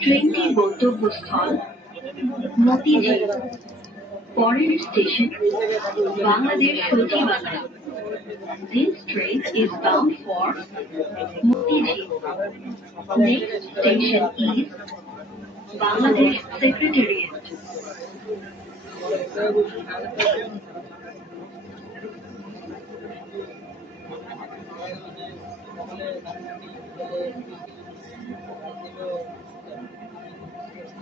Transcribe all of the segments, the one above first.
ট্রেনটির গন্তব্যস্থল মতিঝিল পরের স্টেশন বাংলাদেশ সচিবালয় This train is bound for Motijhil. Next station is Bangladesh Secretariat.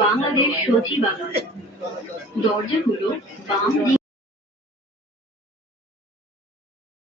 Bangladesh সচিবালয়। দরজাগুলো বাম